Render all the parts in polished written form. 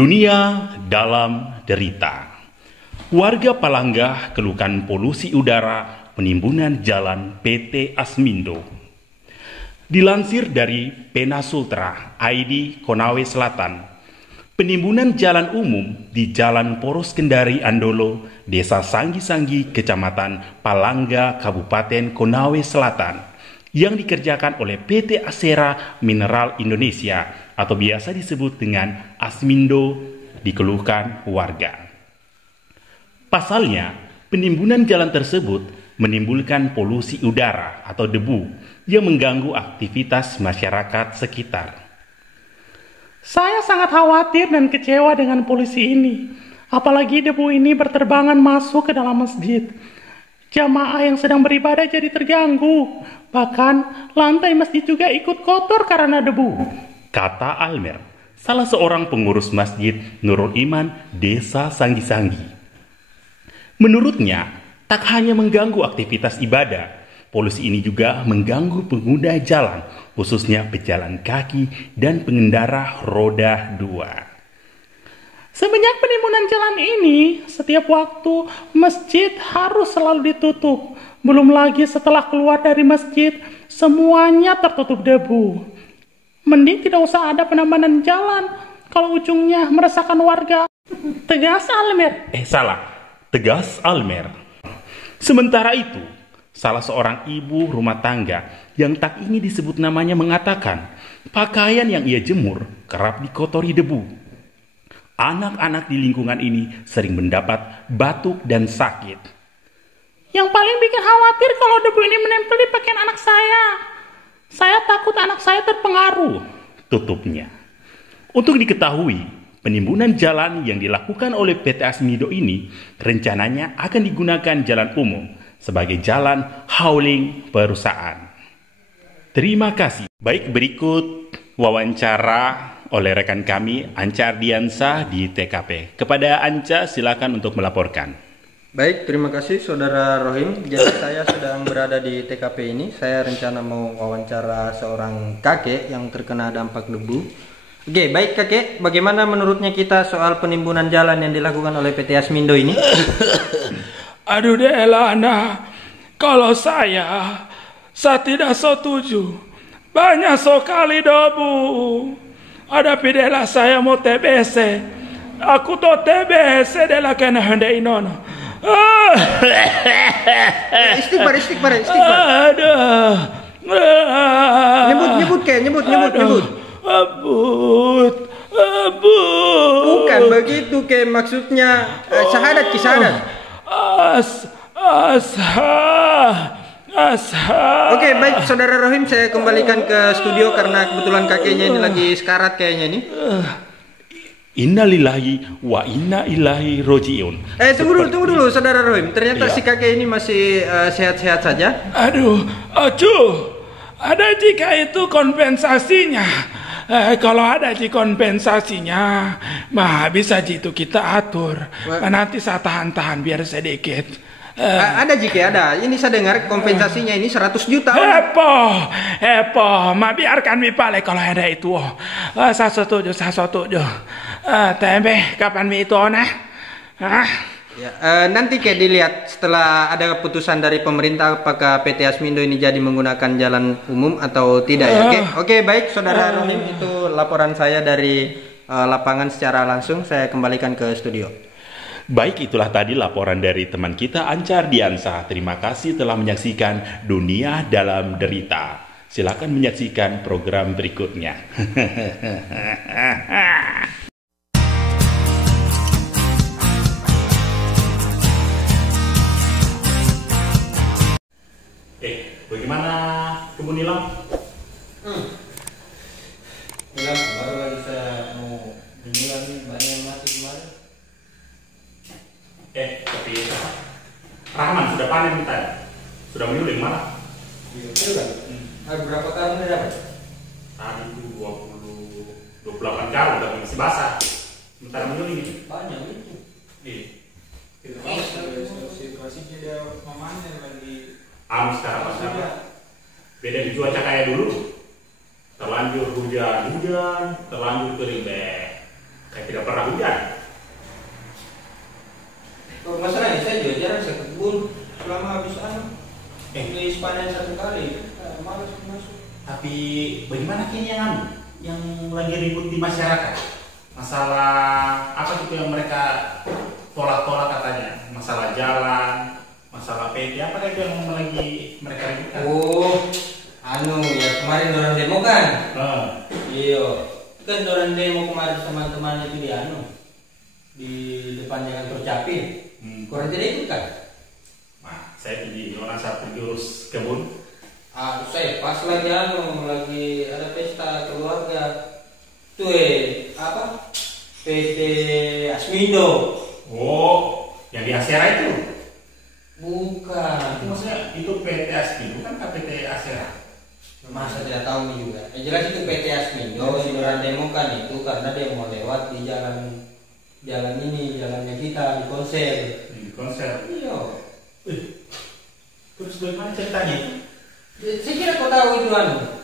Dunia dalam derita. Warga Palangga keluhkan polusi udara penimbunan jalan PT Asmindo. Dilansir dari Pena Sultra, ID Konawe Selatan, penimbunan jalan umum di Jalan Poros Kendari Andolo, Desa Sanggi-Sanggi, Kecamatan Palangga, Kabupaten Konawe Selatan, yang dikerjakan oleh PT Asera Mineral Indonesia atau biasa disebut dengan Asmindo, dikeluhkan warga. Pasalnya, penimbunan jalan tersebut menimbulkan polusi udara atau debu yang mengganggu aktivitas masyarakat sekitar. Saya sangat khawatir dan kecewa dengan polusi ini. Apalagi debu ini berterbangan masuk ke dalam masjid. Jamaah yang sedang beribadah jadi terganggu. Bahkan lantai masjid juga ikut kotor karena debu, kata Almer, salah seorang pengurus masjid Nurul Iman Desa Sanggi-Sanggi. Menurutnya, tak hanya mengganggu aktivitas ibadah, polusi ini juga mengganggu pengguna jalan, khususnya pejalan kaki dan pengendara roda 2. Semenjak penimbunan jalan ini, setiap waktu masjid harus selalu ditutup. Belum lagi setelah keluar dari masjid, semuanya tertutup debu. Mending tidak usah ada penambahan jalan, kalau ujungnya meresahkan warga. Tegas Almer. Tegas Almer. Sementara itu, salah seorang ibu rumah tangga yang tak ingin disebut namanya mengatakan, pakaian yang ia jemur kerap dikotori debu. Anak-anak di lingkungan ini sering mendapat batuk dan sakit. Yang paling bikin khawatir kalau debu ini menempel di pakaian anak saya. Saya takut anak saya terpengaruh, tutupnya. Untuk diketahui, penimbunan jalan yang dilakukan oleh PT Asmindo ini rencananya akan digunakan jalan umum sebagai jalan hauling perusahaan. Terima kasih. Baik, berikut wawancara oleh rekan kami Anca Ardiansah di TKP. Kepada Anca, silakan untuk melaporkan. Baik, terima kasih Saudara Rohim. Jadi saya sedang berada di TKP ini. Saya rencana mau wawancara seorang kakek yang terkena dampak debu. Oke, baik kakek, bagaimana menurutnya kita soal penimbunan jalan yang dilakukan oleh PT Asmindo ini? Aduh Delana, kalau saya tidak setuju. Banyak sekali debu. Ada pidela saya mau TBC. Aku tuh TBC dela kena hendak inono. Istighfar. Aduh. Nyebut. Abut. Bukan begitu ke maksudnya. Syahadat. Oke, baik Saudara Rohim, saya kembalikan ke studio karena kebetulan kakeknya ini lagi sekarat kayaknya nih. Innalillahi wa inna ilaihi rojiun. Tunggu dulu Saudara Rohim. Ternyata si kakek ini masih sehat-sehat saja. Aduh, ada jika itu kompensasinya. Kalau ada kompensasinya, bisa itu kita atur. Nanti saya tahan biar sedikit. Ada ada. Ini saya dengar kompensasinya ini 100 juta. Epo, biarkan balik kalau ada itu. Saya setuju. Tempe, kapan itu nanti kayak dilihat setelah ada keputusan dari pemerintah apakah PT Asmindo ini jadi menggunakan jalan umum atau tidak ya. Oke, baik Saudara Rohim, itu laporan saya dari lapangan secara langsung. Saya kembalikan ke studio. Baik, itulah tadi laporan dari teman kita Anca Ardiansah. Terima kasih telah menyaksikan Dunia Dalam Derita. Silakan menyaksikan program berikutnya. Bagaimana kebun Nilam? Nilam, baru lagi saya mau menyilam nih, banyak yang masih kemarin. Tapi Rahman sudah panen kita. Sudah menyuling mana? Iya kan? Ada berapa karung dapat? Tadi itu 28 karung, tapi masih basah. Sementara menyuling. Banyak itu. Situasi dia memanen lagi. Sekarang pasarnya beda di cuaca kayak dulu. Terlanjur hujan, terlanjur kering deh. Saya tidak pernah hujan. Oh, masalahnya saya juga jarang saya ke kebun selama habis habis panen 1 kali. Malas masuk. Tapi bagaimana kayaknya yang lagi ribut di masyarakat? Masalah apa gitu yang mereka tolak-tolak katanya? Masalah jalan, masalah PT, apa itu yang lagi mereka ributkan? Oh, ya kemarin orang demo kan? Iya, kan orang demo kemarin teman-teman itu di depan Jalan Tercapit. Kurang tidak ikut kan? Nah, saya jadi orang satu jurus kebun. Saya pas lagi lagi ada pesta keluarga. Tuh PT Asmindo. Oh, yang di Asera itu? Bukan. Itu maksudnya itu PT Asmindo bukan PT Asera? Masa tidak tahu juga. Yang jelas itu PT Asmindo yang orang demo kan itu karena dia mau lewat di jalannya kita di konser. Di konser. Iya. Terus bagaimana ceritanya itu? Saya kira kau tahu itu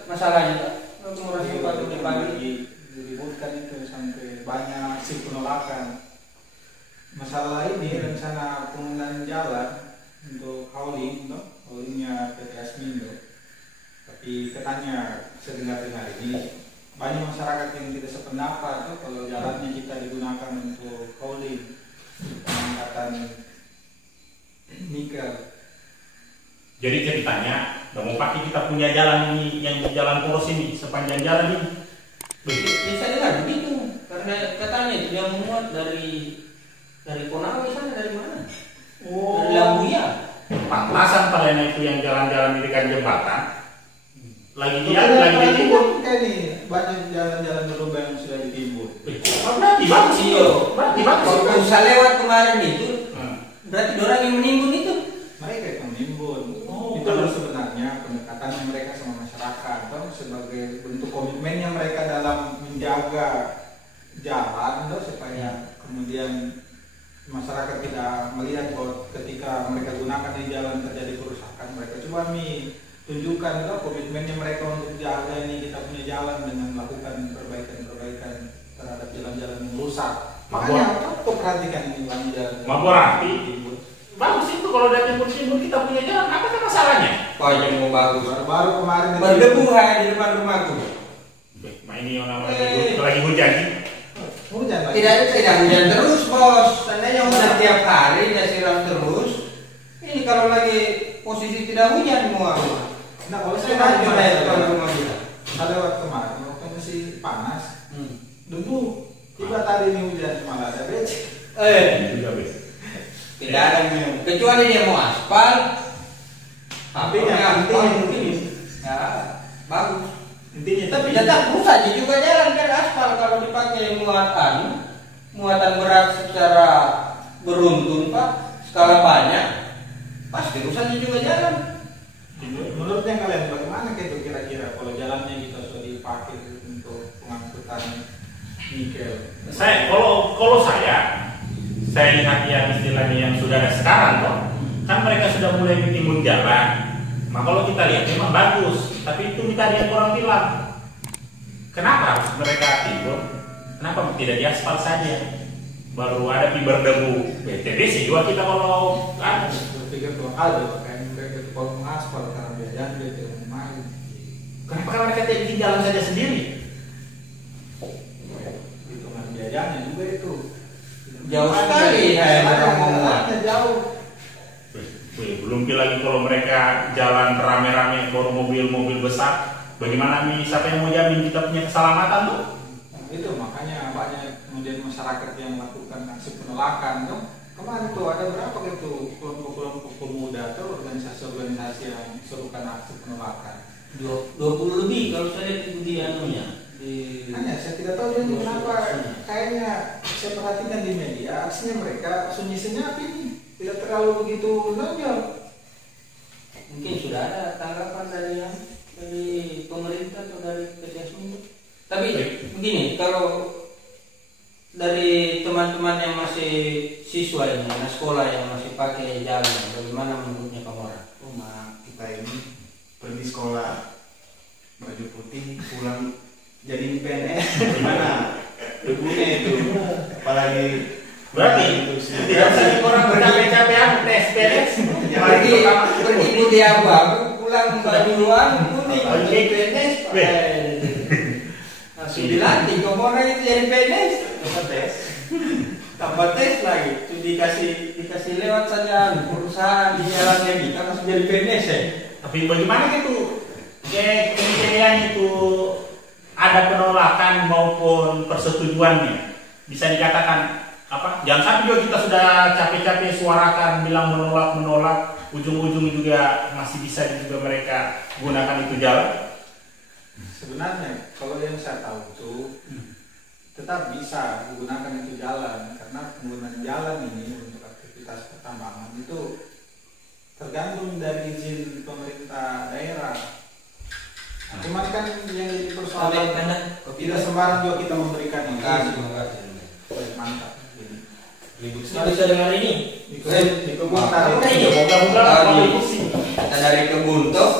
masalahnya. Aku merasa pagi diributkan itu sampai banyak aksi penolakan. Masalah ini rencana penggunaan jalan untuk haulingnya PT Asmindo. Tapi katanya sedengar-dengar ini banyak masyarakat yang tidak sependapat kalau jalannya kita digunakan untuk hauling pengangkatan nikel. Jadi ceritanya nggak mau pakai kita punya jalan ini yang di jalan poros ini sepanjang jalan ini. Bisa dengar begitu karena katanya itu dia memuat dari Konawe sana dari mana? Dari Lambuya. Pantasan padahal itu yang jalan-jalan di dekat jembatan. Lagi ditimbun. Kayak nih banyak jalan-jalan berubah yang sudah ditimbun. Berarti bagus sih. Berarti bagus. Kalau usah lewat kemarin itu, berarti orang yang menimbun itu. Mereka yang menimbun. Itu sebenarnya pendekatan mereka sama masyarakat, sebagai bentuk komitmennya mereka dalam menjaga jalan, supaya kemudian masyarakat tidak melihat bahwa ketika mereka gunakan di jalan terjadi kerusakan. Mereka coba tunjukkan komitmennya mereka untuk jaga ini kita punya jalan dengan melakukan perbaikan terhadap jalan-jalan yang rusak. Makanya untuk perhatikan ini jalan. Maborati. Bagus itu kalau udah timbun-timbun kita punya jalan, apa kan masalahnya? Oh yang mau bagus. Baru kemarin berdebu di depan rumahku. Ini orang lagi hujan sih. Hujan lagi. Tidak hujan terus bos. Seandainya hujan tiap hari dia siram terus. Ini kalau lagi posisi tidak hujan mau apa? Nah kalau Saya saya maju dari depan rumah kita. lewat kemarin waktu masih panas. Debu. Tiba tadi ini hujan malah ada becek. Tidak ada minum. Kecuali dia mau aspal. Tapi yang penting ya bagus. Intinya Tapi tetap rusak juga jalan kan aspal kalau dipakai muatan berat secara beruntun Pak, skala banyak, pasti rusaknya juga jalan. Menurutnya kalian bagaimana itu kira-kira kalau jalannya kita sudah dipakai untuk pengangkutan nikel? Kalau saya lihat yang istilahnya yang sudah ada sekarang toh, kan mereka sudah mulai menimbun jalan. Nah kalau kita lihat memang bagus, tapi itu tadi yang orang bilang, kenapa harus mereka timbun? Kenapa tidak diaspal saja? Baru ada fiber debu, TBC juga kita kalau ada. Berpikir tuh ada kayak mereka kalau mengaspal karena biaya dia tidak main. Kenapa mereka tidak bikin jalan saja sendiri? Hitungan biayanya juga itu. Jauh sekali orang memuat. Jauh. Belum lagi kalau mereka jalan rame-rame baru mobil-mobil besar, bagaimana nih siapa yang mau jamin kita punya keselamatan tuh? Nah, itu makanya banyak kemudian masyarakat yang melakukan aksi penolakan tuh. Kemarin tuh ada berapa gitu kelompok-kelompok pemuda atau organisasi-organisasi yang serukan aksi penolakan. 20 lebih kalau saya lihat itu di anunya. Hanya saya tidak tahu dia kenapa kayaknya saya perhatikan di media aksinya mereka sunyi-senyap ini tidak terlalu begitu menonjol. Mungkin sudah ada tanggapan dari pemerintah atau dari PT Asmindo. Tapi begini, kalau dari teman-teman yang masih siswa ini, anak sekolah yang masih pakai jalan, bagaimana menurutnya kamu orang? Kita ini pergi sekolah baju putih pulang jadi PNS gimana? debunya itu. Apalagi Berarti tidak usah orang bercapek-capekan tes beres. pergi putih abu-abu, pulang duluan kuning jadi PNS. Langsung dilantik, orang itu jadi PNS. Tambah tes lagi, itu dikasih lewat saja perusahaan di jalannya kita langsung jadi PNS ya. Tapi bagaimana itu? Kriteria itu ada penolakan maupun persetujuannya. Bisa dikatakan apa? Jangan sampai juga kita sudah capek-capek suarakan bilang menolak, ujung-ujung juga masih bisa juga mereka gunakan itu jalan. sebenarnya kalau yang saya tahu itu tetap bisa menggunakan itu jalan, karena penggunaan jalan ini untuk aktivitas pertambangan itu tergantung dari izin pemerintah daerah. Cuman kan yang jadi persoalan tidak sembarang juga kita memberikan ini. Mantap. Bisa dengar ini? Di kebun tarik. Kita dari kebun toh.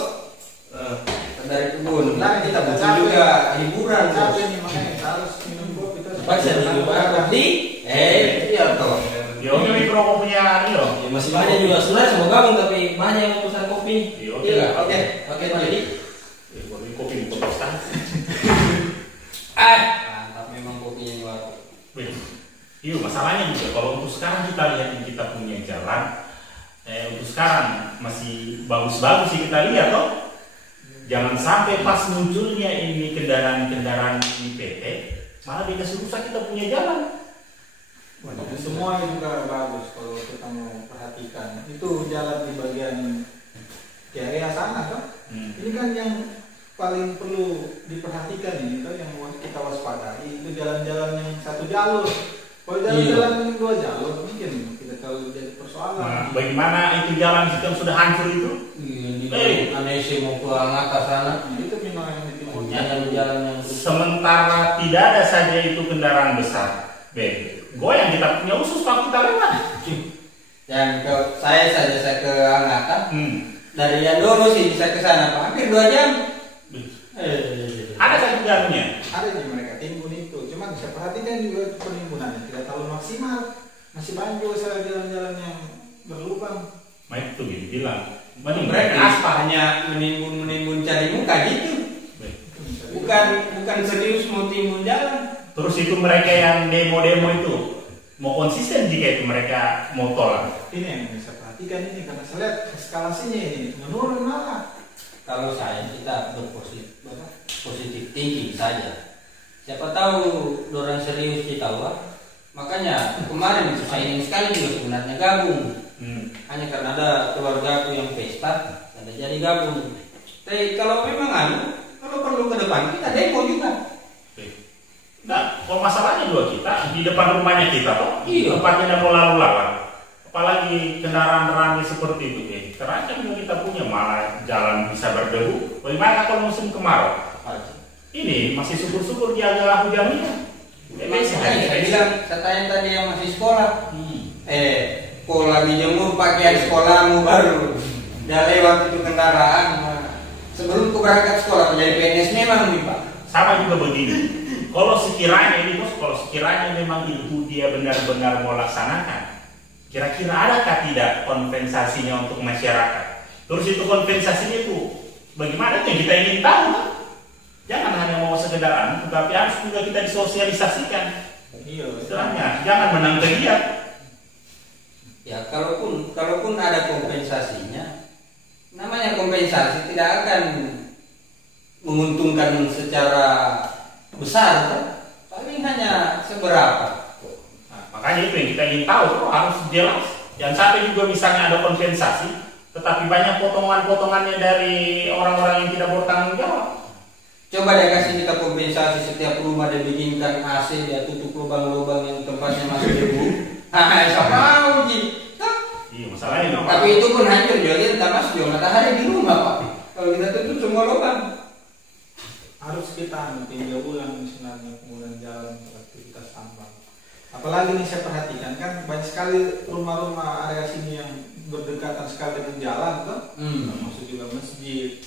Dari kebun. Nah, kita butuh juga hiburan. Capek nih makanya harus minum kopi terus. Baca di iya toh. Yo, ini pro punya ini loh. Ya, masih banyak juga sebenarnya semua gabung tapi banyak yang mau pesan kopi. Iya, Oke, jadi kopi bukan pesan. mantap memang kopinya luar. Iya, masalahnya juga kalau untuk sekarang kita lihat yang kita punya jalan, untuk sekarang masih bagus-bagus sih kita lihat toh. Jangan sampai pas munculnya ini kendaraan-kendaraan di PT, malah dikasih rusak kita punya jalan. Semua juga bagus kalau kita mau perhatikan. Itu jalan di bagian area sana kan. Ini kan yang paling perlu diperhatikan ini kan yang kita waspadai itu jalan-jalan yang satu jalur. Kalau jalan-jalan yang dua jalur mungkin tidak terlalu jadi persoalan. Nah, bagaimana itu jalan yang sudah hancur itu? Aneh mau ke atas sana. Itu memang yang ditimurnya. Jalan-jalan yang Sementara tidak ada saja itu kendaraan besar. Goyang kita punya usus kalau kita lewat. yang ke saya ke Angatan. Dari yang dulu sih bisa ke sana hampir 2 jam. Ada satu jalannya. Ada di mereka timbun itu. Cuman saya perhatikan juga penimbunan tidak terlalu maksimal. Masih banyak juga jalan-jalan yang berlubang. Mike tuh bilang, Mereka hanya menimbun cari muka gitu. Bukan serius mau timbun jalan. Terus itu mereka yang demo-demo itu mau konsisten jika itu mereka mau tolak. Ini yang bisa perhatikan ini karena saya lihat eskalasinya ini menurun malah. Kalau kita berpositif thinking saja. Siapa tahu orang serius kita wah. Makanya kemarin sayang sekali juga sebenarnya gabung. Hanya karena ada keluarga aku yang pesta, ada jadi gabung. Tapi kalau memang kalau perlu ke depan kita demo juga. Nah, kalau masalahnya juga kita di depan rumahnya kita kok, Iya. tempatnya tidak mau lalu lalang. Apalagi kendaraan ramai seperti itu, terancam juga kita punya malah jalan bisa berdebu. Bagaimana kalau musim kemarau? Ini masih syukur-syukur jaga hujannya. Saya tanya tadi yang masih sekolah. Kok lagi jemur pakaian sekolahmu baru. Udah lewat itu kendaraan. Sebelum ku berangkat sekolah menjadi PNS memang nih Pak. Sama juga begini. Kalau sekiranya memang itu dia benar-benar mau laksanakan, kira-kira adakah tidak kompensasinya untuk masyarakat? Terus itu kompensasinya itu bagaimana yang kita ingin tahu kan? Jangan hanya mau sekedar tetapi harus juga kita disosialisasikan. Iya. Istilahnya, jangan menang teriak. Ya kalaupun ada kompensasinya, namanya kompensasi tidak akan menguntungkan secara besar kan? Paling hanya seberapa. Nah, makanya itu yang kita ingin tahu harus jelas. Jangan sampai juga misalnya ada kompensasi, tetapi banyak potongan-potongannya dari orang-orang yang tidak bertanggung jawab. Coba dia kasih kita kompensasi setiap rumah dia bikinkan AC, dia tutup lubang-lubang yang tempatnya masuk debu. Siapa mau Ji? Iya, masalahnya. Tapi itu pun hancur juga kita masuk juga matahari di rumah Pak. Kalau kita tutup semua lubang. Harus kita tinjau ulang sebenarnya penggunaan jalan untuk aktivitas tambang. Apalagi nih saya perhatikan kan banyak sekali rumah-rumah area sini yang berdekatan sekali dengan jalan kan, termasuk juga masjid.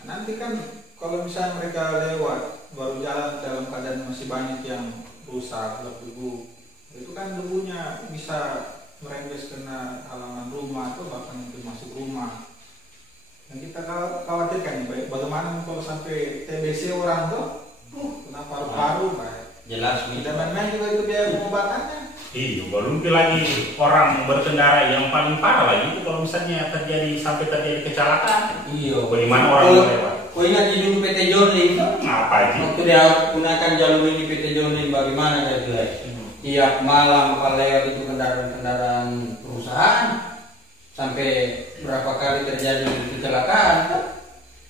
Nah, nanti kan kalau misalnya mereka lewat baru jalan dalam keadaan masih banyak yang rusak, debu. Itu kan debunya bisa merembes kena halaman rumah atau bahkan mungkin masuk rumah. Yang kita khawatirkan nih, bagaimana kalau sampai TBC orang tuh, kena paru-paru, Jelas. tidak main-main juga itu biaya pengobatannya. Iya, belum lagi orang berkendara yang paling parah lagi itu kalau misalnya sampai terjadi kecelakaan. Iya. Bagaimana orang yang lewat? Kau ingat di dulu PT Johnling tuh? Apa sih? Waktu dia gunakan jalur ini PT Johnling bagaimana dia guys? Tiap malam kalau lewat itu kendaraan perusahaan sampai berapa kali terjadi kecelakaan kan?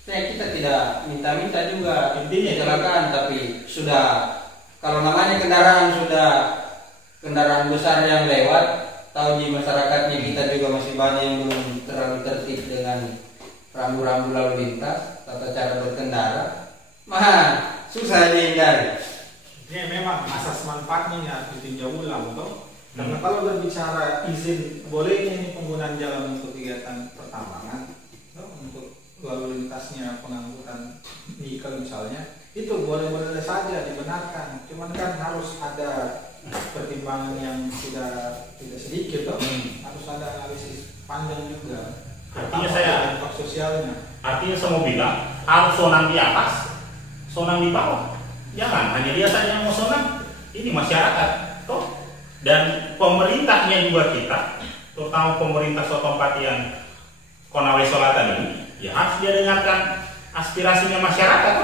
Kita tidak minta-minta juga intinya kecelakaan, tapi sudah kalau namanya kendaraan besar yang lewat, tahu di masyarakatnya kita juga masih banyak yang belum terlalu tertib dengan rambu-rambu lalu lintas, tata cara berkendara, susah dihindari. Ini memang asas manfaatnya harus ditinjau ulang, toh. Karena kalau berbicara izin bolehnya ini penggunaan jalan untuk kegiatan pertambangan, untuk lalu lintasnya pengangkutan nikel misalnya, itu boleh-boleh saja dibenarkan. Cuman kan harus ada pertimbangan yang tidak sedikit, toh. Harus ada analisis panjang juga. Artinya dampak sosialnya. Artinya saya mau bilang harus sonang di atas, sonang di bawah. Jangan hanya dia saja yang mau sonang. Ini masyarakat, toh. Dan pemerintahnya juga kita, terutama pemerintah setempat yang Konawe Selatan ini, ya harus dia dengarkan aspirasinya masyarakat.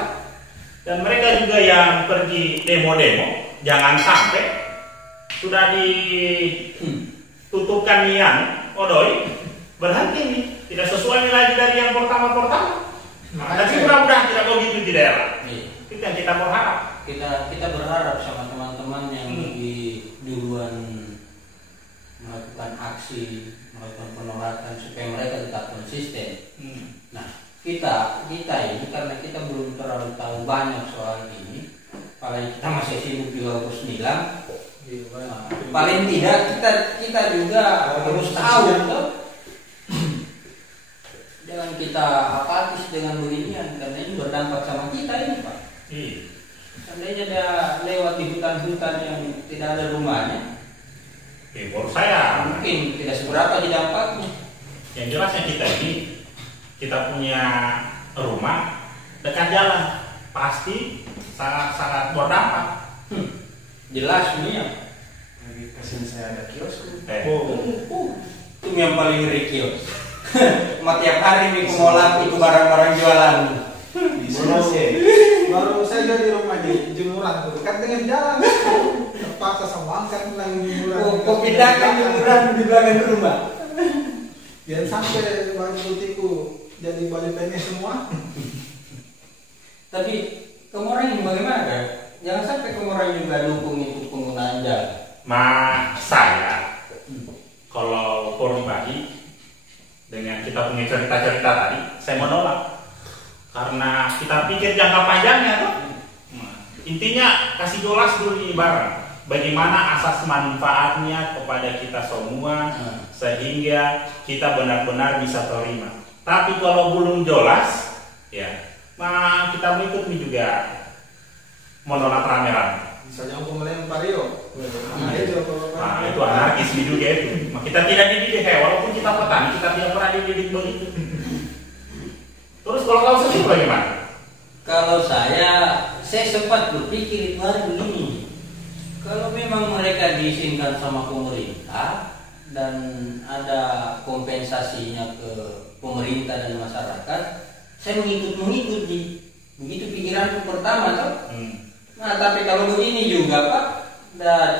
Dan mereka juga yang pergi demo-demo, jangan sampai sudah ditutupkan nian, odoi, berhenti nih, tidak sesuai lagi dari yang pertama-pertama. Tapi mudah-mudahan tidak begitu di daerah. Itu yang kita berharap. Kita berharap sama teman-teman yang duluan melakukan aksi, melakukan penolakan supaya mereka tetap konsisten. Nah, kita ini karena kita belum terlalu tahu banyak soal ini, paling kita masih sibuk di Lokus Nilam. Paling tidak kita juga harus tahu, toh. Jangan kita apatis dengan beginian, karena ini berdampak sama kita ini, Pak. Seandainya dia lewat di hutan-hutan yang tidak ada rumahnya, menurut saya mungkin tidak seberapa di dampaknya. Yang jelasnya kita punya rumah dekat jalan, pasti sangat berdampak. Jelas ini ya. Lebih kesin saya ada kiosku. Itu yang paling ngeri kios. Tiap hari nih pengolahan itu barang-barang jualan. Baru saja di rumah di jemuran tuh dekat dengan jalan, terpaksa sama angkat lagi jemuran. Kok pindahkan jemuran di belakang rumah? Jangan sampai baju putihku jadi baju penis semua. Tapi kamu orang ini bagaimana kan? Jangan sampai kamu orang juga dukung itu penggunaan jalan. Saya kalau pribadi dengan kita punya cerita-cerita tadi, saya menolak. Karena kita pikir jangka panjangnya tuh. Intinya kasih jelas dulu nih barang. Bagaimana asas manfaatnya kepada kita semua sehingga kita benar-benar bisa terima. Tapi kalau belum jelas, ya, kita mengikuti juga menolak rame-rame. Misalnya untuk melempar Rio. Itu anarkis juga itu. Kita tidak dididik, walaupun kita petani, kita tidak pernah dididik begitu. Terus kalau kau sendiri bagaimana? Kalau saya sempat berpikir itu hari begini. Kalau memang mereka diizinkan sama pemerintah dan ada kompensasinya ke pemerintah dan masyarakat, saya mengikuti. Begitu pikiranku pertama toh. Nah, tapi kalau begini juga Pak,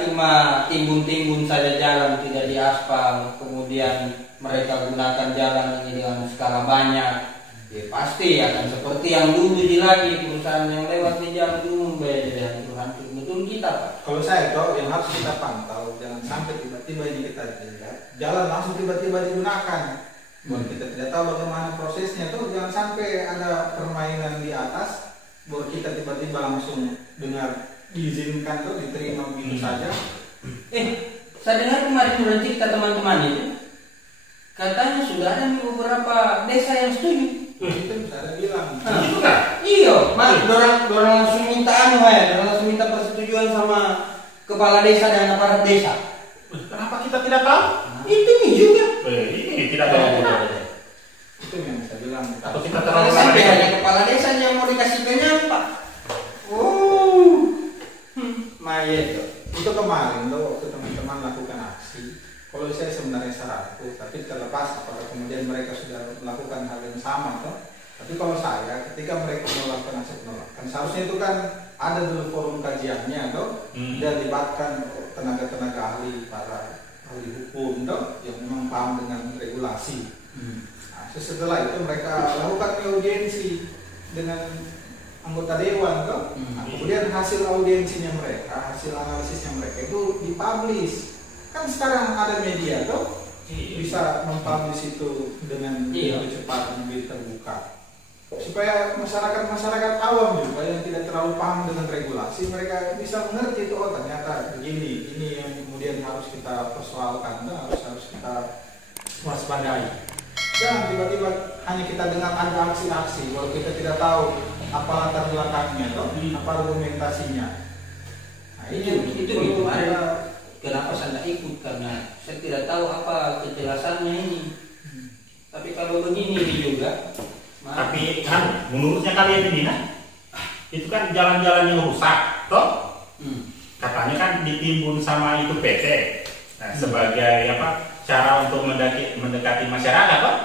cuma timbun-timbun saja jalan tidak diaspal, kemudian mereka gunakan jalan ini dengan skala banyak. Ya pasti akan seperti yang dulu lagi perusahaan yang lewat di jalan umum jadi hancur-hancur. Betul kita Pak. Kalau saya tahu yang harus kita pantau, jangan sampai tiba-tiba ini kita lihat jalan langsung tiba-tiba digunakan. Buat kita tidak tahu bagaimana prosesnya tuh, jangan sampai ada permainan di atas, buat kita tiba-tiba langsung dengar diizinkan tuh diterima begitu saja. Saya dengar kemarin udah cerita teman-teman itu, katanya sudah ada beberapa desa yang setuju. Itu bisa ada bilang. Iya, dorang langsung minta langsung minta persetujuan sama kepala desa dan aparat desa. Kenapa kita tidak tahu? Itu nih juga. Ini tidak tahu. Itu yang saya bilang. Atau kita terlalu lama Sampai di- hanya kepala desa yang mau dikasih penyampak. Maya itu. Itu kemarin tuh waktu teman-teman lakukan aksi. Kalau saya sebenarnya saranku, tapi terlepas apakah kemudian mereka sudah melakukan hal yang sama toh. Tapi kalau saya, ketika mereka melakukan aksi penolakan, seharusnya itu kan ada dulu forum kajiannya toh, dan libatkan tenaga-tenaga ahli, para ahli hukum toh, yang memang paham dengan regulasi. Nah, setelah itu mereka lakukan audiensi dengan anggota dewan toh. Nah, kemudian hasil audiensinya mereka, hasil analisisnya mereka itu dipublish. Kan sekarang ada media toh, bisa mempublish itu dengan lebih cepat, lebih terbuka, supaya masyarakat awam juga yang tidak terlalu paham dengan regulasi, mereka bisa mengerti itu, oh ternyata begini, ini yang kemudian harus kita persoalkan, harus kita waspadai. Jangan tiba-tiba hanya kita dengar ada aksi-aksi, kalau kita tidak tahu apa latar belakangnya, apa argumentasinya. Nah, Itu gimana? Kenapa saya tidak ikut? Karena saya tidak tahu apa kejelasannya ini. Tapi kalau begini juga, Tapi kan menurutnya kalian ini kan, itu kan jalan-jalan yang rusak, toh? Katanya kan ditimbun sama itu PT. Nah, sebagai cara untuk mendekati masyarakat, toh?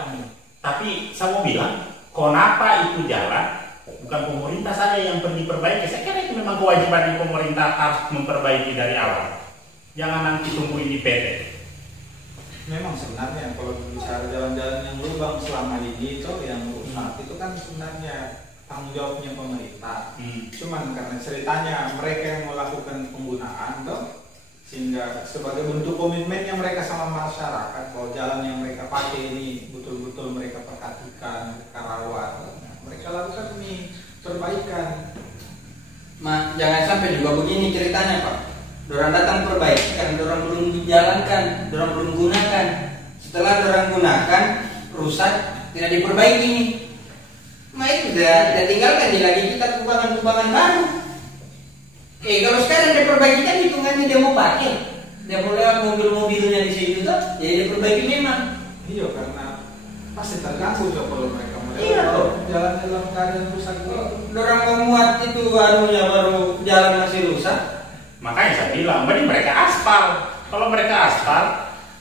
Tapi saya mau bilang, kenapa itu jalan? Bukan pemerintah saja yang perlu diperbaiki. Saya kira itu memang kewajiban pemerintah harus memperbaiki dari awal. Jangan nanti tungguin di PT. memang sebenarnya kalau bicara jalan-jalan yang lubang selama ini itu yang rusak itu kan sebenarnya tanggung jawabnya pemerintah. Cuman karena ceritanya mereka yang melakukan penggunaan toh, sehingga sebagai bentuk komitmennya mereka sama masyarakat bahwa jalan yang mereka pakai ini betul-betul mereka perhatikan, mereka rawat, mereka lakukan ini perbaikan. jangan sampai juga begini ceritanya Pak. Dorang datang perbaiki karena dorang belum dijalankan, dorang belum gunakan. Setelah dorang gunakan, rusak, tidak diperbaiki nih. Itu tidak tinggalkan lagi kita kubangan-kubangan baru. Kalau sekarang dia perbaiki kan hitungannya dia mau pakai, dia mau lewat mobil-mobilnya di situ tuh, jadi dia perbaiki memang. Iya, karena pasti terganggu juga kalau mereka Iya, toh. jalan dalam keadaan rusak itu. Dorang memuat itu barunya baru jalan masih rusak. Makanya saya bilang, mending mereka aspal. Kalau mereka aspal,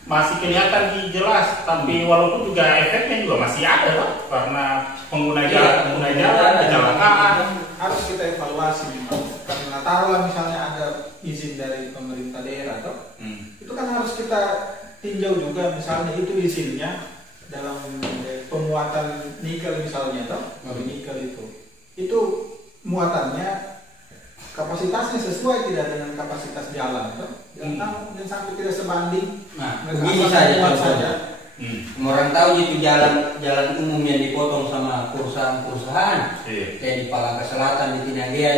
masih kelihatan jelas. Tapi walaupun juga efeknya juga masih ada, loh. Karena pengguna jalan, kecelakaan. Harus kita evaluasi memang. Karena taruhlah misalnya ada izin dari pemerintah daerah, toh. Itu kan harus kita tinjau juga, misalnya itu izinnya dalam pemuatan nikel misalnya, toh. Nikel itu muatannya kapasitasnya sesuai tidak dengan kapasitas jalan, toh? Jangan sampai tidak sebanding. Begini saja. Orang tahu itu jalan umum yang dipotong sama perusahaan-perusahaan, kayak di Palangka Selatan di Tinagea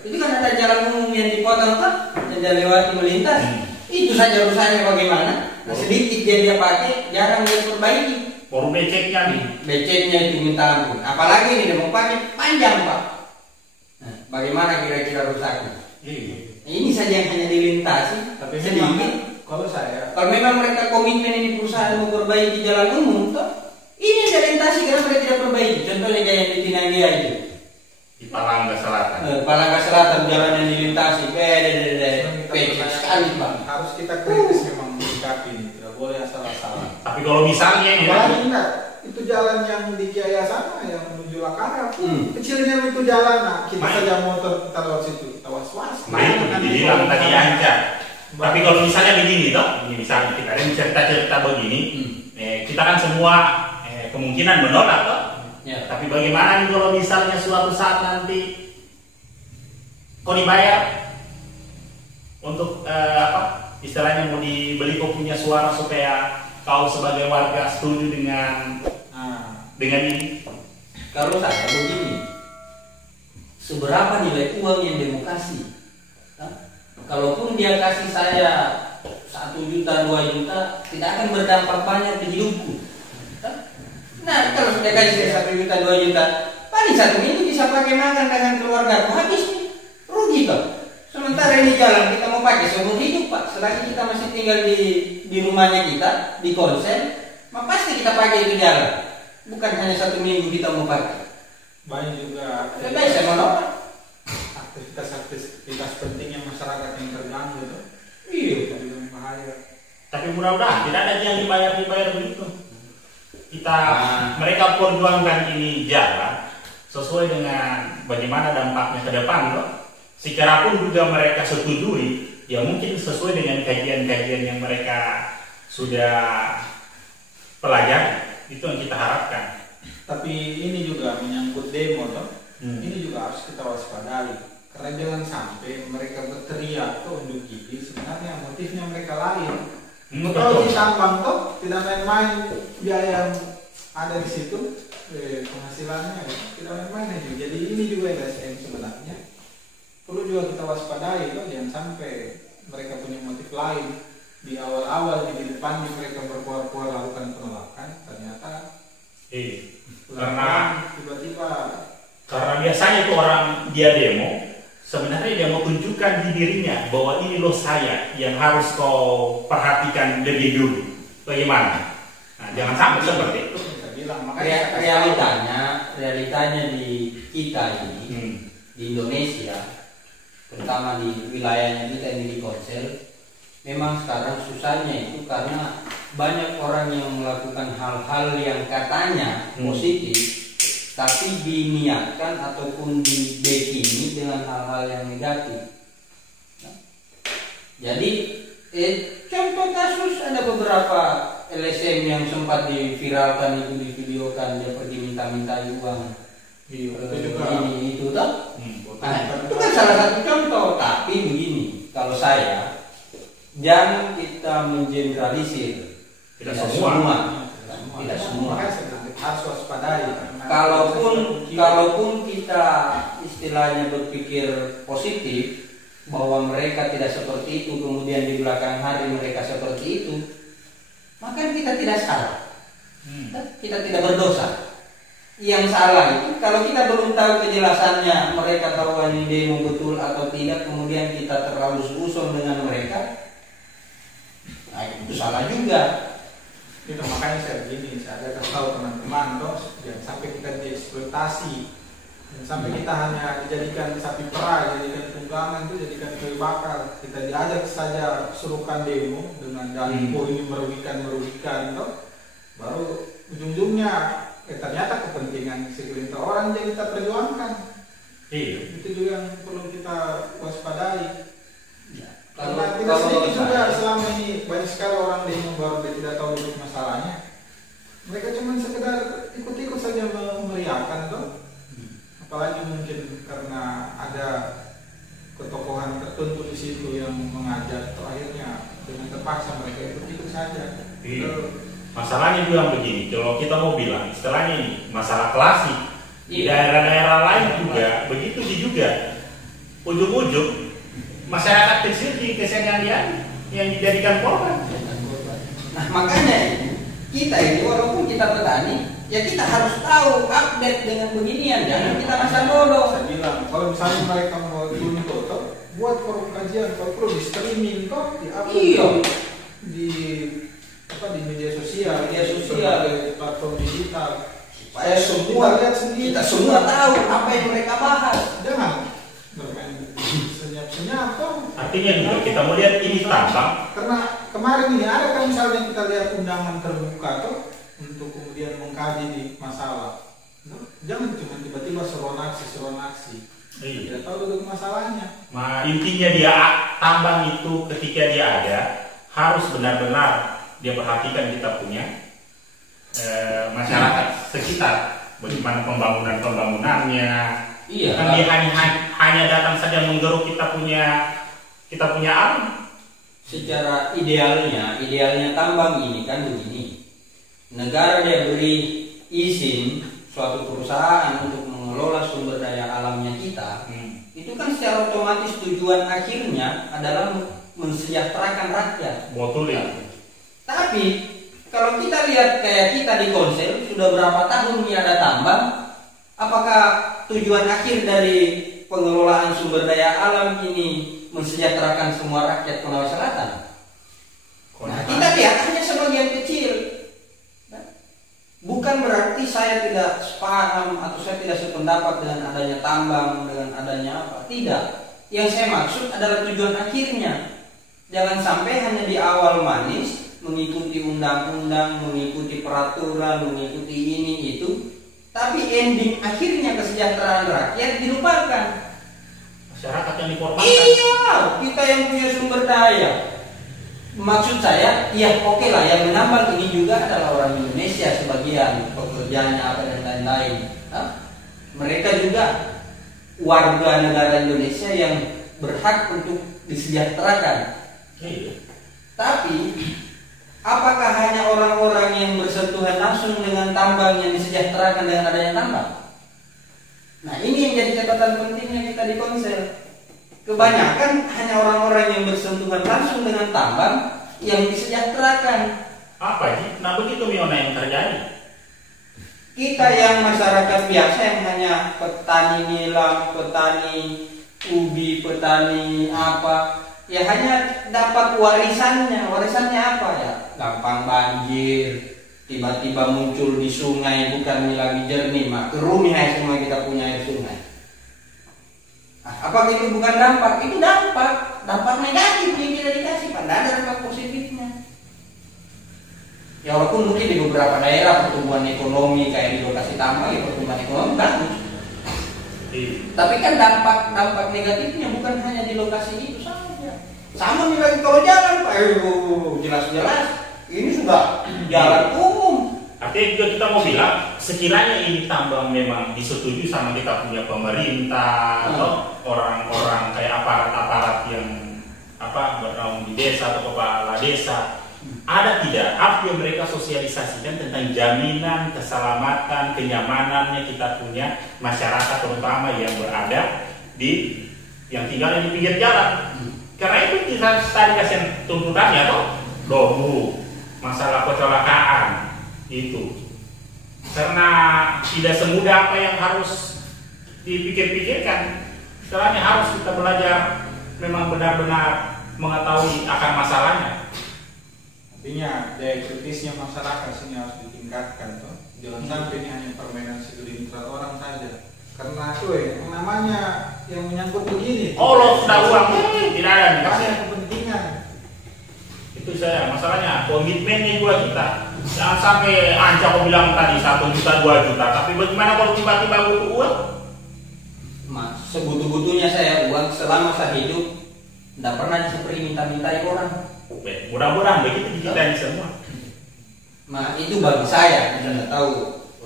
itu kan ada jalan umum yang dipotong kan, yang lewati melintas. Itu saja rusaknya bagaimana? Sedikit dia pakai, jarang dia perbaiki. Baru beceknya nih. Beceknya itu minta ampun. Apalagi ini dia mau pakai panjang Pak. Bagaimana kira-kira rusaknya? Ini saja yang hanya dilintasi. Tapi sedikit. memang kalau memang mereka komitmen ini perusahaan mau perbaiki jalan umum, toh ini yang dilintasi karena mereka tidak perbaiki. Contohnya kayak di Tinagea itu. Di Palangka Selatan. Palangka Selatan jalan yang dilintasi, becek sekali Pak. harus kita kritis memang menyikapi ini, tidak boleh asal-asalan. Tapi kalau misalnya ini, Apalagi enggak, itu jalan yang di Jaya sana yang menuju Lakara, kecilnya itu jalan, kita saja motor kita lewat situ, kita was-was. itu dibilang tadi aja. Tapi kalau misalnya begini toh, ini misalnya kita ada cerita-cerita begini, kita kan semua kemungkinan menolak toh. Tapi bagaimana nih kalau misalnya suatu saat nanti kau dibayar untuk istilahnya mau dibeli kau punya suara supaya kau sebagai warga setuju dengan ini. Kalau saya begini, seberapa nilai uang yang dia mau kasih? Kalaupun dia kasih saya 1 juta, 2 juta, tidak akan berdampak banyak di hidupku. Nah, kalau sudah kasih saya 1 juta, 2 juta, paling 1 minggu bisa pakai makan dengan keluarga, habis nih, rugi toh. Sementara ini jalan kita mau pakai seumur hidup Pak. Selagi kita masih tinggal di rumahnya kita, di konsen, pasti kita pakai itu jalan. Bukan hanya 1 minggu kita mau pakai. Banyak juga Saya menolak. aktivitas pentingnya masyarakat yang terganggu tuh. Iya. Itu juga bahaya. Tapi mudah-mudahan tidak ada yang dibayar begitu. Mereka perjuangkan ini jalan sesuai dengan bagaimana dampaknya ke depan loh. Secara pun juga mereka setujui, ya mungkin sesuai dengan kajian-kajian yang mereka sudah pelajari, itu yang kita harapkan. Tapi ini juga menyangkut demo toh. Ini juga harus kita waspadai. Karena jangan sampai mereka berteriak tuh unjuk gigi, sebenarnya motifnya mereka lain. Kalau di tambang tuh tidak main-main biaya yang ada di situ, penghasilannya tidak main-main aja. Jadi ini juga LSM sebenarnya perlu juga kita waspadai tuh, jangan sampai mereka punya motif lain. Di awal-awal di depan mereka berpuar-puar lakukan penolakan, ternyata karena tiba-tiba biasanya itu orang dia demo, sebenarnya dia mau tunjukkan di dirinya bahwa ini loh saya yang harus kau perhatikan lebih dulu. Bagaimana? Nah, jangan sampai seperti itu. saya bilang Realitanya di kita ini di Indonesia, terutama di wilayahnya kita ini di Korsel, memang sekarang susahnya itu karena banyak orang yang melakukan hal-hal yang katanya positif, tapi diniatkan ataupun dibekini dengan hal-hal yang negatif. Nah, jadi contoh kasus ada beberapa LSM yang sempat diviralkan itu, divideokan dia pergi minta-minta uang. itu juga Ini itu toh. Nah, itu kan salah satu contoh. Tapi begini, kalau saya, jangan kita mengeneralisir. Tidak semua. Harus waspadai. Kalaupun kita istilahnya berpikir positif bahwa mereka tidak seperti itu, kemudian di belakang hari mereka seperti itu, maka kita tidak salah. Kita tidak berdosa. Yang salah itu kalau kita belum tahu kejelasannya mereka tahu ini demo betul atau tidak, kemudian kita terlalu suzon dengan mereka, nah itu salah juga. Itu makanya saya begini, saya ada kasih tahu teman-teman toh, jangan sampai kita dieksploitasi, jangan sampai kita hanya dijadikan sapi perah, dijadikan tunggangan, itu jadikan kayu bakar. Kita diajak saja suruhkan demo dengan dalih ini merugikan toh, baru ujung-ujungnya ternyata kepentingan segelintir orang yang kita perjuangkan. Itu juga yang perlu kita waspadai. Karena tidak sedikit juga selama ini banyak sekali orang demo baru dia tidak tahu duduk masalahnya. Mereka cuma sekedar ikut-ikut saja memeriahkan tuh. Apalagi mungkin karena ada ketokohan tertentu di situ yang mengajak, akhirnya dengan terpaksa mereka ikut-ikut saja. Masalahnya juga begini, kalau kita mau bilang istilahnya ini masalah klasik di daerah-daerah lain juga begitu juga. Ujung-ujung masyarakat kecil di kesenian yang dijadikan korban. Nah makanya kita ini walaupun kita petani, ya kita harus tahu update dengan beginian, jangan kita masa bodoh. Saya bilang kalau misalnya mereka mau tuntut toh, buat forum kajian, kalau perlu di streaming toh, di upload di media sosial, di platform digital, supaya semua lihat sendiri, kita semua tahu apa yang mereka bahas. Jangan bermain senyap-senyap toh. Artinya juga kita mau lihat ini tambang. Karena kemarin ini ada kan misalnya kita lihat undangan terbuka toh untuk kemudian mengkaji di masalah. Jangan cuma tiba-tiba seruan aksi. Tidak tahu dulu masalahnya. Nah intinya dia tambang itu ketika dia ada harus benar-benar dia perhatikan kita punya masyarakat sekitar, bagaimana pembangunannya. Iya. Kan dia hanya datang saja menggeruk kita punya alam. Secara idealnya tambang ini kan begini. Negara dia beri izin suatu perusahaan untuk mengelola sumber daya alamnya kita. Itu kan secara otomatis tujuan akhirnya adalah mensejahterakan rakyat. Betul ya. Tapi kalau kita lihat kayak kita di Korsel sudah berapa tahun ini ada tambang, apakah tujuan akhir dari pengelolaan sumber daya alam ini mensejahterakan semua rakyat Konawe Selatan. Nah, kita lihat hanya sebagian kecil. Bukan berarti saya tidak sepaham atau saya tidak sependapat dengan adanya tambang, dengan adanya apa. Tidak. Yang saya maksud adalah tujuan akhirnya. Jangan sampai hanya di awal manis, mengikuti undang-undang, mengikuti peraturan, mengikuti ini itu, tapi ending akhirnya kesejahteraan rakyat dilupakan. Masyarakat yang dikorbankan. Iya, kita yang punya sumber daya. Maksud saya, ya oke lah, yang menambang ini juga adalah orang Indonesia sebagian, pekerjaannya apa dan lain-lain. Mereka juga warga negara Indonesia yang berhak untuk disejahterakan. Tapi apakah hanya orang-orang yang bersentuhan langsung dengan tambang yang disejahterakan dengan adanya tambang? Nah, ini yang jadi catatan pentingnya kita di Konsel. Kebanyakan hanya orang-orang yang bersentuhan langsung dengan tambang yang disejahterakan. Apa sih? Nah begitu Miona yang terjadi. Kita yang masyarakat biasa yang hanya petani nilam, petani ubi, petani apa, ya hanya dapat warisannya. Warisannya apa ya? Gampang banjir, tiba-tiba muncul di sungai bukan lagi jernih, mak kerumi semua kita punya air sungai. Apakah itu bukan dampak? Itu dampak negatif yang kita dikasih, padahal ada dampak positifnya. Ya walaupun mungkin di beberapa daerah pertumbuhan ekonomi kayak di lokasi tambang, ya pertumbuhan ekonomi bagus. Tapi kan dampak negatifnya bukan hanya di lokasi itu saja. Sama nih lagi kalau jalan, Pak, jelas-jelas ini sudah jalan umum. Artinya juga kita mau bilang, sekiranya ini tambang memang disetujui sama kita punya pemerintah atau orang-orang kayak aparat-aparat yang bernaung di desa atau kepala desa, ada tidak apa yang mereka sosialisasikan tentang jaminan keselamatan, kenyamanannya kita punya masyarakat terutama yang berada di yang tinggal di pinggir jalan. Karena itu kita tadi kasih tuntutannya dobu, masalah kecelakaan. Itu karena tidak semudah apa yang harus dipikir-pikirkan. Setelahnya harus kita belajar memang benar-benar mengetahui akan masalahnya. Artinya daya kritisnya masyarakat sini harus ditingkatkan tuh. Jangan sampai ini hanya permainan segelintir orang saja. Karena yang namanya yang menyangkut begini. Lo sudah uang tidak ada nih. Kasih kepentingan. Itu saya masalahnya komitmennya juga kita. Jangan sampai kau bilang tadi 1 juta 2 juta, tapi bagaimana kalau tiba-tiba butuh uang? Mas, sebutuh-butuhnya saya uang selama saya hidup, tidak pernah disepri minta-mintai orang. Mudah-mudahan begitu di kita ini semua. Nah itu bagi saya, saya tidak tahu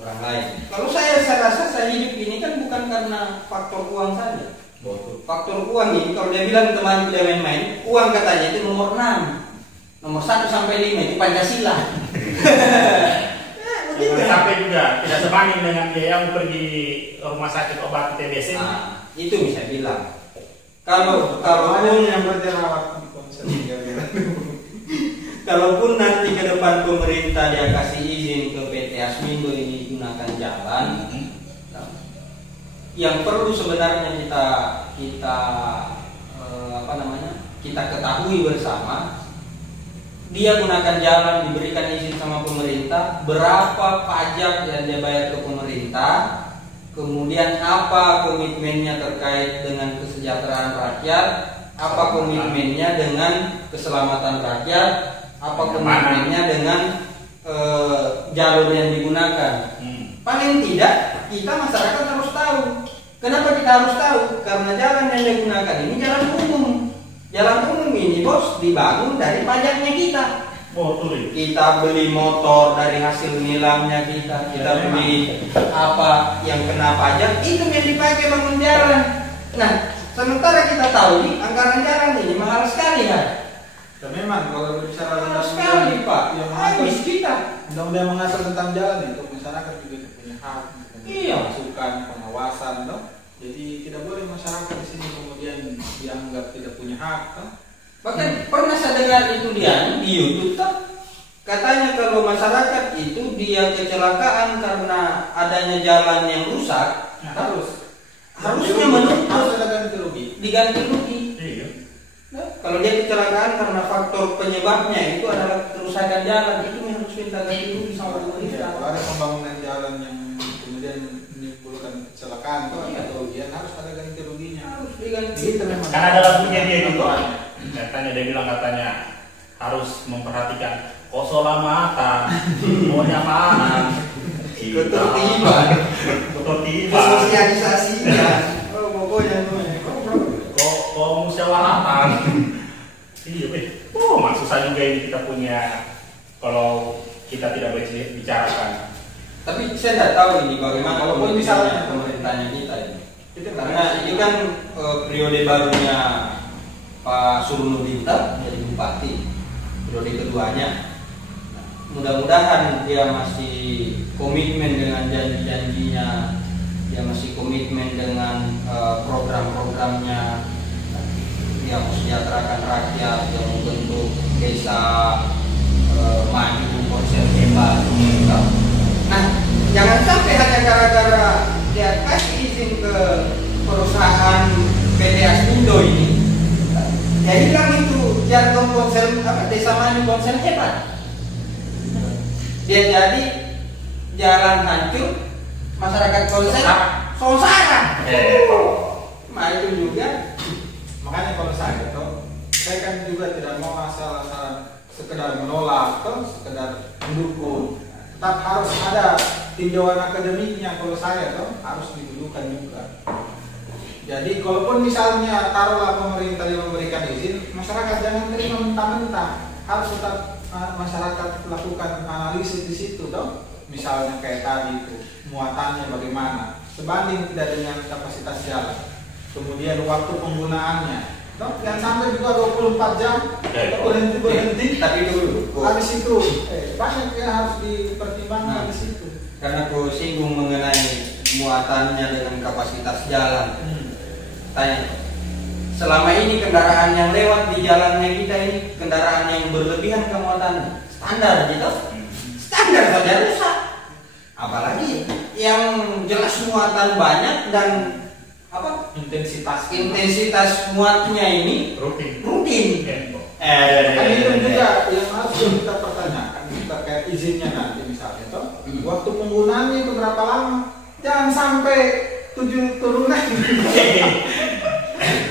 orang lain. Kalau saya rasa saya hidup ini kan bukan karena faktor uang saja. Faktor uang ini kalau dia bilang teman tidak main-main, uang katanya itu nomor 6. Nomor 1 sampai 5 itu Pancasila. Sampai juga tidak sebanding dengan biaya yang pergi rumah sakit obat TBC. Itu bisa bilang. Kalaupun yang berjerawat di Konsel kalaupun nanti ke depan pemerintah dia kasih izin ke PT Asmindo ini gunakan jalan, yang perlu sebenarnya kita ketahui bersama. Dia gunakan jalan, diberikan izin sama pemerintah, berapa pajak yang dia bayar ke pemerintah, kemudian apa komitmennya terkait dengan kesejahteraan rakyat, apa komitmennya dengan keselamatan rakyat, apa komitmennya dengan jalur yang digunakan. Paling tidak kita masyarakat harus tahu. Kenapa kita harus tahu? Karena jalan yang digunakan ini jalan umum. Jalan umum ini bos dibangun dari pajaknya kita. Kita beli motor dari hasil nilamnya kita beli apa yang kena pajak itu yang dipakai bangun jalan. Nah, sementara kita tahu nih anggaran jalan ini mahal sekali kan? Dan memang kalau bicara mahal sekali Pak. Yang habis kita. Undang-undang mengatur tentang jalan itu masyarakat juga punya hak, masukan, pengawasan, Jadi tidak boleh masyarakat di sini kemudian dianggap tidak punya hak. Bahkan pernah saya dengar itu dia di YouTube katanya kalau masyarakat itu dia kecelakaan karena adanya jalan yang rusak harusnya menuntut harus ada ganti rugi. Diganti rugi. Nah, kalau dia kecelakaan karena faktor penyebabnya itu adalah kerusakan jalan, itu yang harus minta ganti rugi sama pemerintah. Kalau ada pembangunan jalan yang kemudian menimbulkan kecelakaan atau kerugian, harus ada ganti ruginya. Harus diganti. Itu memang. Karena ada lagunya dia juga. Katanya dia bilang katanya harus memperhatikan kosola mata, maunya mana, Ketertiban, sosialisasinya. Oh, pokoknya kok musyawaratan. Iya, susah juga ini kita punya kalau kita tidak bicarakan. Tapi saya tidak tahu ini bagaimana Walaupun misalnya pemerintahnya kita ini. Karena ini kan periode barunya Pak Surunudinta jadi bupati, periode keduanya. Mudah-mudahan dia masih komitmen dengan janji-janjinya, dia masih komitmen dengan program-programnya, dia mensejahterakan rakyat, dia membentuk desa maju, konsep hebat. Nah, jangan sampai hanya gara-gara dia kasih izin ke perusahaan PT Asmindo ini, dia hilang itu jargon konsep desa maju konsep hebat. Dia jadi jalan hancur, masyarakat konsep sengsara. Nah itu juga. Makanya kalau saya kan juga tidak mau asal-asalan sekedar menolak atau sekedar mendukung. Tetap harus ada tinjauan akademiknya. Kalau saya harus didudukan juga. Jadi kalaupun misalnya taruhlah pemerintah yang memberikan izin, masyarakat jangan terima mentah-mentah. Harus tetap masyarakat lakukan analisis di situ dong. Misalnya kayak tadi itu muatannya bagaimana, sebanding tidak dengan kapasitas jalan, kemudian waktu penggunaannya dong, yang sampai juga 24 jam berhenti Tapi dulu habis itu banyak yang harus dipertimbangkan di situ. Karena aku singgung mengenai muatannya dengan kapasitas jalan. Tanya, selama ini kendaraan yang lewat di jalannya kita ini kendaraan yang berlebihan kemuatannya standar gitu, standar saja rusak. Apalagi yang jelas muatan banyak dan intensitas muatnya ini rutin. Kan itu juga yang harus kita pertanyakan terkait izinnya nanti misalnya waktu penggunaannya itu berapa lama? Jangan sampai 7 turunan.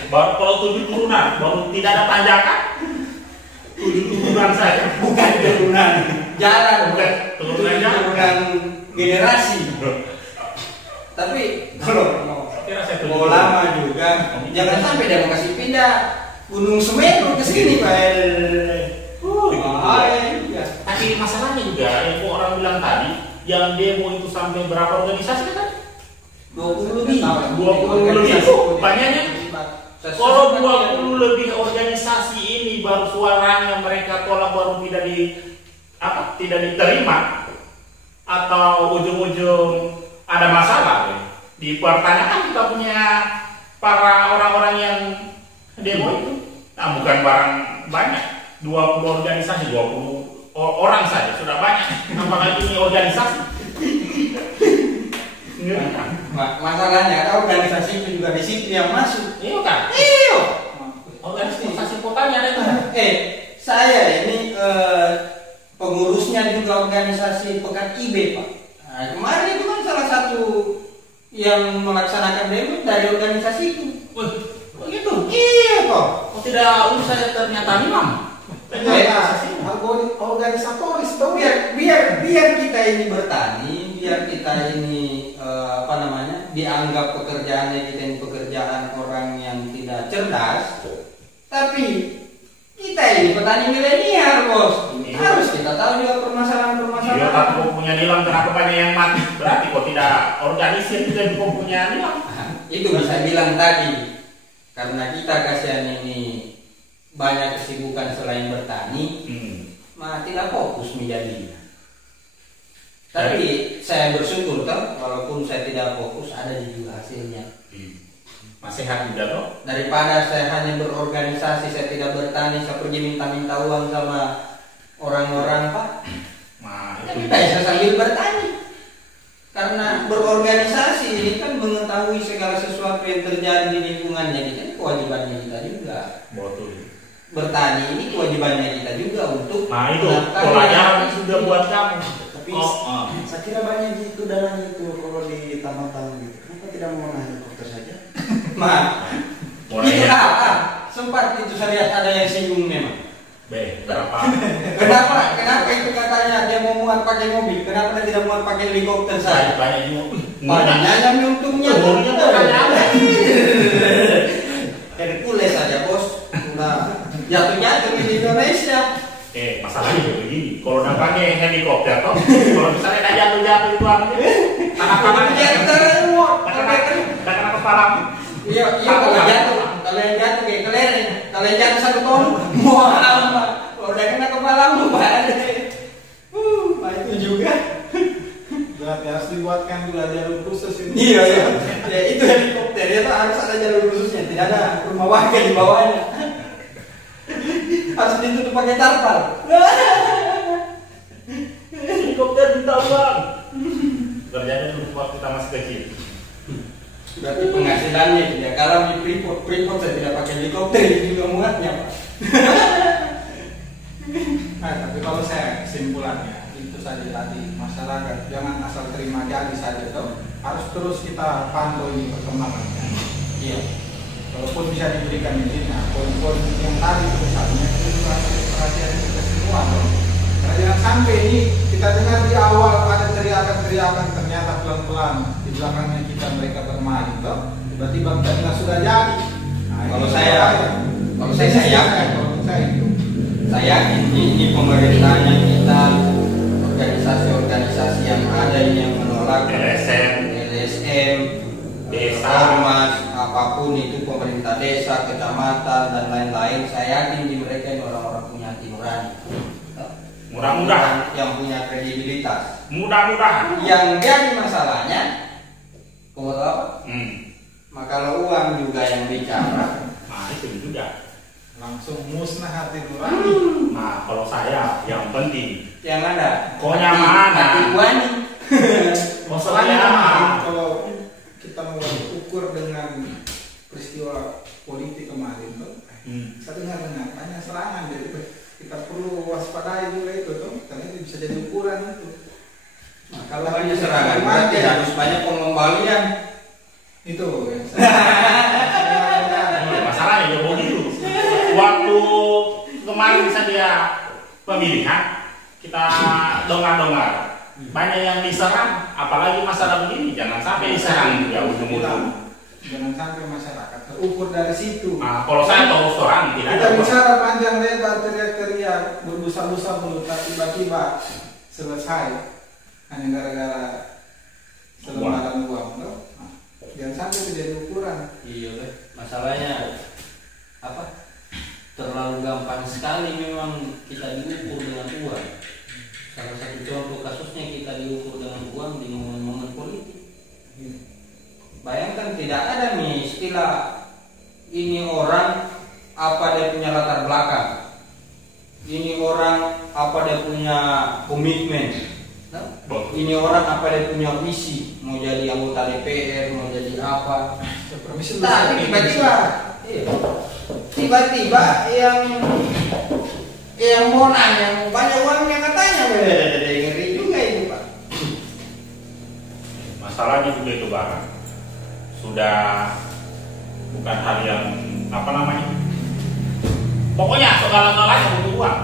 Baru kalau 7 turunan, baru tidak ada tanjakan. 7 turunan saja. Bukan turunan jalan, bukan turunan generasi. Tapi kalau mau lama juga, jangan sampai dia mau kasih pindah Gunung Semeru ke sini, Pak. Tapi masalahnya juga yang orang bilang tadi, yang demo itu sampai berapa organisasi kan? 20 lebih. 20 lebih itu banyaknya. Kalau 20 lebih organisasi ini baru suaranya mereka tolak baru tidak diterima atau ujung-ujung ada masalah dipertanyakan kita punya para orang-orang yang demo itu. Nah, bukan barang banyak, 20 organisasi, 20 orang saja sudah banyak, apalagi ini organisasi. Masalahnya ada organisasi itu juga di situ yang masuk. Iya kan? Iya. Organisasi kotanya ada itu. Saya ini pengurusnya juga organisasi Pekan IB, Pak. Nah, kemarin itu kan salah satu yang melaksanakan demo dari organisasi itu. Begitu? Iya kok. Oh tidak usah ternyata imam. Organisatoris dong. Biar kita ini bertani, biar kita ini dianggap pekerjaannya kita ini pekerjaan orang yang tidak cerdas. Tapi kita ini petani milenial, Bos. Harus kita tahu juga permasalahan-permasalahan. Iya, tapi kok punya nilam kenapa banyak yang mati? Berarti kok tidak organisir juga kok punya nilam. Itu bisa bilang tadi. Karena kita kasihan ini banyak kesibukan selain bertani, tidak fokus menjadinya. Tapi saya bersyukur walaupun saya tidak fokus ada juga hasilnya. Masih sehat juga toh. Daripada saya hanya berorganisasi, saya tidak bertani, saya pergi minta uang sama orang-orang, Pak. Tapi saya sambil bertani. Karena berorganisasi ini kan mengetahui segala sesuatu yang terjadi di lingkungannya, kita kewajibannya kita juga. Betul. bertani ini kewajibannya kita juga untuk Nah itu melakukan pelajaran sudah buat kamu. Tapi saya kira banyak itu dananya itu kalau di taman-taman gitu. Kenapa tidak mau naik helikopter saja? Nah, Mulai itu ya. sempat itu saya lihat ada yang singgung memang. Berapa? Kenapa itu katanya dia mau muat pakai mobil? Kenapa dia tidak muat pakai helikopter saja? Banyak juga. Makanya yang untungnya Umurnya makanya apa? Hercules saja bos. Nah, jatuh-jatuh di Indonesia. Masalahnya juga begini. Kalau nampaknya helikopter toh, kalau misalnya ada jatuh-jatuh itu apa? Tanah-tanahnya. Tanah kepala. Iya, kalau yang jatuh kayak kelereng. Kalau yang jatuh 1 ton, muah. Kalau udah kena kepalamu, badai. Itu juga. Berarti harus dibuatkan juga jalur khusus ini. Iya. Ya itu helikopter itu harus ada jalur khususnya, tidak ada rumah warga di bawahnya. Harus ditutup pakai tarpal. Helikopter minta uang. Kerjanya dulu waktu kita masih kecil. Berarti penghasilannya tidak kalah di Freeport saya tidak pakai helikopter itu juga muatnya Pak. Nah, tapi kalau saya kesimpulannya itu saja tadi, masyarakat jangan asal terima jadi saja toh, harus terus kita pantau ini perkembangannya. Iya. Walaupun bisa diberikan izinnya, poin-poin yang tadi misalnya itu perhatian kita semua toh. Karena jangan sampai ini kita dengar di awal ada teriakan-teriakan, ternyata pelan-pelan di belakangnya kita mereka bermain toh. Tiba-tiba kita sudah jadi. Nah, Kalau itu saya yakin. kalau saya itu. Saya yakin ini pemerintahnya kita, organisasi-organisasi yang ada ini yang menolak LSM, Desa. ormas, apapun itu pemerintah desa, kecamatan dan lain-lain. Saya yakin di mereka ini orang-orang punya hati nurani. Mudah-mudahan. Yang punya kredibilitas. Mudah-mudahan. Yang jadi masalahnya, kamu tahu apa? Maka kalau uang juga yang bicara. Nah itu juga. Langsung musnah hati nurani. Nah kalau saya yang penting. Yang ada. Konya mana? Hati wani. Masalahnya Konya kemarin mana? kalau kita mau ukur dengan peristiwa politik kemarin tuh, saya dengar banyak serangan jadi kita perlu waspadai juga itu tuh, karena itu bisa jadi ukuran itu. Nah, kalau banyak serangan berarti harus banyak pengembalian. Itu yang Masalahnya ya begitu. Waktu kemarin saja pemilihan kita dongar-dongar banyak yang diserang, apalagi masalah begini jangan sampai diserang ya ujung-ujung. jangan sampai masyarakat terukur dari situ. Nah, kalau saya tahu seorang tidak Kita ada. bicara panjang lebar, teriak-teriak, berbusa-busa mulut, tapi tiba-tiba selesai hanya gara-gara selembaran uang. Nah, jangan sampai itu jadi ukuran. Iya, masalahnya apa? Terlalu gampang sekali memang kita diukur dengan uang. Salah satu contoh kasusnya kita diukur dengan uang di momen-momen politik. Bayangkan tidak ada nih istilah ini orang apa dia punya latar belakang, ini orang apa dia punya komitmen, ini orang apa dia punya visi, mau jadi anggota DPR, mau jadi apa. Tapi tiba-tiba yang monang yang banyak uangnya katanya ngeri juga itu Pak. Masalahnya juga itu barang sudah bukan hal yang apa namanya. Pokoknya segala-galanya butuh uang.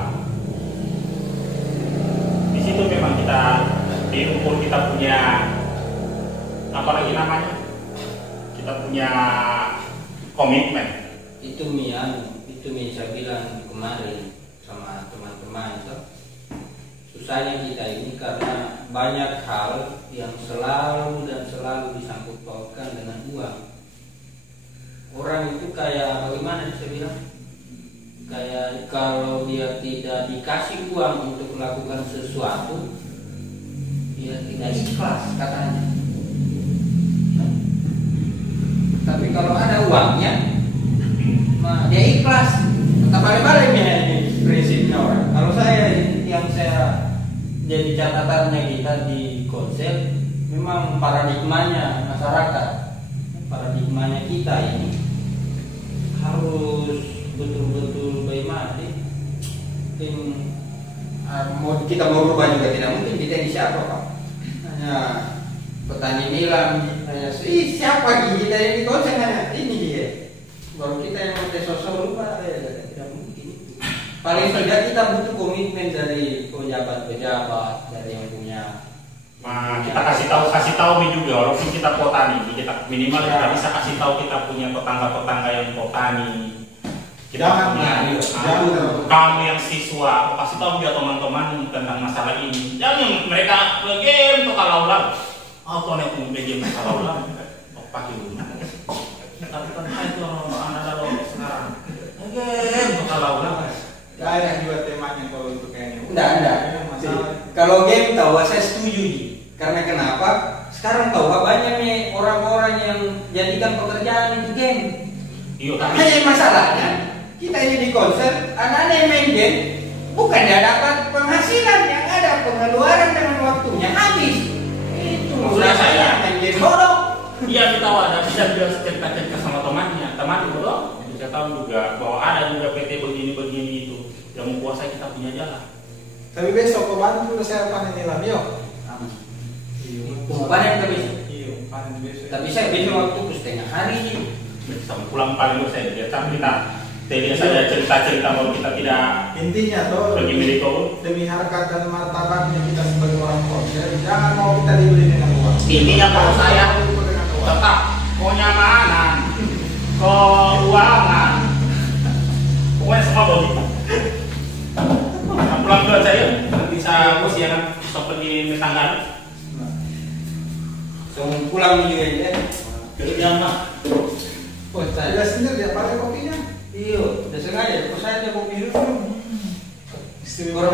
Di situ memang kita diukur kita punya apa lagi namanya? Kita punya komitmen. Itu saya bilang kemarin sama teman-teman itu susahnya kita ini karena banyak hal yang selalu disangkut pautkan dengan uang. Orang itu kayak bagaimana saya bilang, kayak kalau dia tidak dikasih uang untuk melakukan sesuatu dia tidak ikhlas katanya. Tapi kalau ada uangnya dia ikhlas. Tak balik-balik prinsipnya orang. Kalau saya yang saya jadi catatannya kita di konsep, memang paradigmanya masyarakat, paradigmanya kita ini harus betul-betul bagaimana mau kita mau berubah juga tidak mungkin. Kita ini siapa Pak? Hanya petani nilam, hanya siapa kita yang di konsen hanya ini dia. Baru kita yang mau sosok lupa tidak mungkin. Paling tidak kita butuh komitmen dari pejabat-pejabat, dari yang punya. Nah, kita kasih tahu nih juga, walaupun kita petani, kita minimal kita bisa kasih tahu kita punya tetangga-tetangga yang petani. Kita punya kamu yang siswa, kasih tahu juga teman-teman tentang masalah ini. Jangan mereka game untuk kalau-kalau. Tuh nek game kalau-kalau. Pakai rumah. Tapi kan itu anak kalau sekarang. Game untuk kalau-kalau. Gak ada juga temanya kalau untuk kayaknya. Enggak. Kalau game tahu saya setuju nih. Karena kenapa? Sekarang tahu banyak nih orang-orang yang jadikan pekerjaan itu game. Iya, tapi hanya masalahnya kita ini di konser, anak-anak yang main game bukan dia dapat penghasilan, yang ada pengeluaran dengan waktunya habis. Itu maksudnya saya main game bodoh. Iya, kita ada bisa juga cerita-cerita sama temannya, teman bodoh. Kita tahu juga bahwa ada juga PT begini-begini itu yang menguasai kita punya jalan. Tapi besok kemarin udah saya panen nilam yuk. Panen tapi panen besok. tapi saya besok waktu setengah hari ini. Sampai pulang paling saya dia kita saja cerita-cerita bahwa kita tidak Intinya tuh pergi militer. demi harkat dan martabatnya kita sebagai orang konser, jangan mau kita dibeli dengan uang. Intinya kalau saya tetap kenyamanan, keuangan, pokoknya semua begitu. Pulang dulu saya bisa kesiangan bisa pergi metanggal. Pulang juga ya. Kerja mah. Oh, saya sendiri dia pakai kopinya. Iya, udah sengaja. Kok saya ada kopi dulu. Istimewa